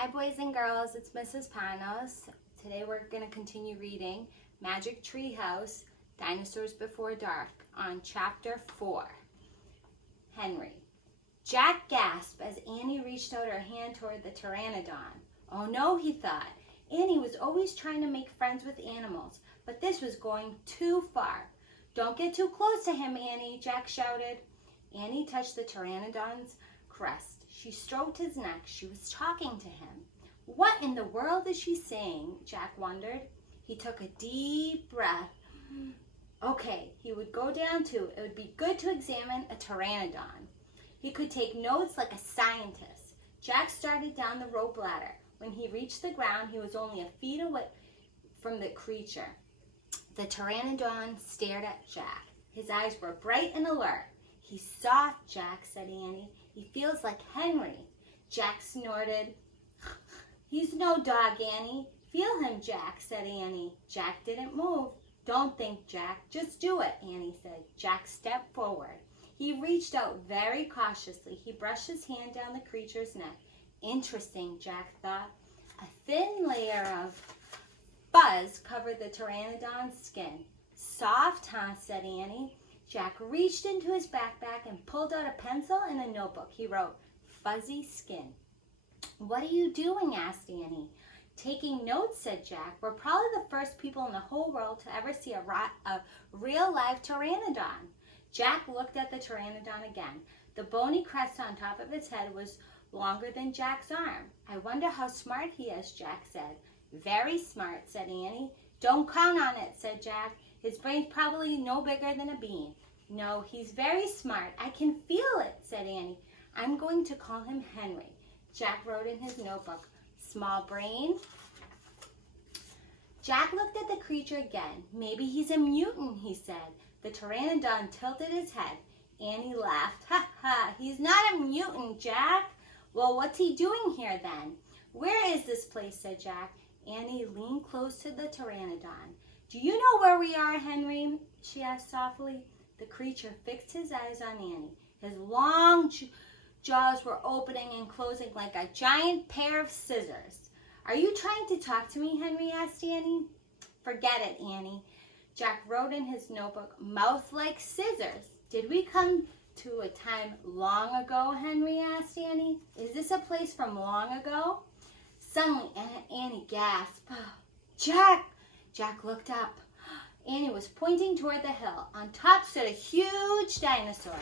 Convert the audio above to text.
Hi boys and girls, it's Mrs. Panos. Today we're going to continue reading Magic Treehouse, Dinosaurs Before Dark on Chapter 4. Henry. Jack gasped as Annie reached out her hand toward the pteranodon. Oh no, he thought. Annie was always trying to make friends with animals, but this was going too far. Don't get too close to him, Annie, Jack shouted. Annie touched the pteranodon's crest. She stroked his neck. She was talking to him. What in the world is she saying? Jack wondered. He took a deep breath. Okay, he would go down too. It would be good to examine a pteranodon. He could take notes like a scientist. Jack started down the rope ladder. When he reached the ground, he was only a feet away from the creature. The pteranodon stared at Jack. His eyes were bright and alert. He's soft, Jack, said Annie. He feels like Henry. Jack snorted. He's no dog, Annie. Feel him, Jack, said Annie. Jack didn't move. Don't think, Jack. Just do it, Annie said. Jack stepped forward. He reached out very cautiously. He brushed his hand down the creature's neck. Interesting, Jack thought. A thin layer of fuzz covered the pteranodon's skin. Soft, huh, said Annie. Jack reached into his backpack and pulled out a pencil and a notebook. He wrote, "Fuzzy skin." What are you doing? Asked Annie. Taking notes, said Jack. We're probably the first people in the whole world to ever see a real live pteranodon. Jack looked at the pteranodon again. The bony crest on top of its head was longer than Jack's arm. I wonder how smart he is, Jack said. Very smart, said Annie. Don't count on it, said Jack. His brain's probably no bigger than a bean. No, he's very smart. I can feel it, said Annie. I'm going to call him Henry. Jack wrote in his notebook, small brain. Jack looked at the creature again. Maybe he's a mutant, he said. The pteranodon tilted his head. Annie laughed. Ha ha, he's not a mutant, Jack. Well, what's he doing here then? Where is this place, said Jack. Annie leaned close to the pteranodon. Do you know where we are, Henry? She asked softly. The creature fixed his eyes on Annie. His long jaws were opening and closing like a giant pair of scissors. Are you trying to talk to me, Henry? Asked Annie. Forget it, Annie. Jack wrote in his notebook, mouth like scissors. Did we come to a time long ago, Henry? Asked Annie. Is this a place from long ago? Suddenly, Annie gasped. Jack! Jack looked up. Annie was pointing toward the hill. On top stood a huge dinosaur.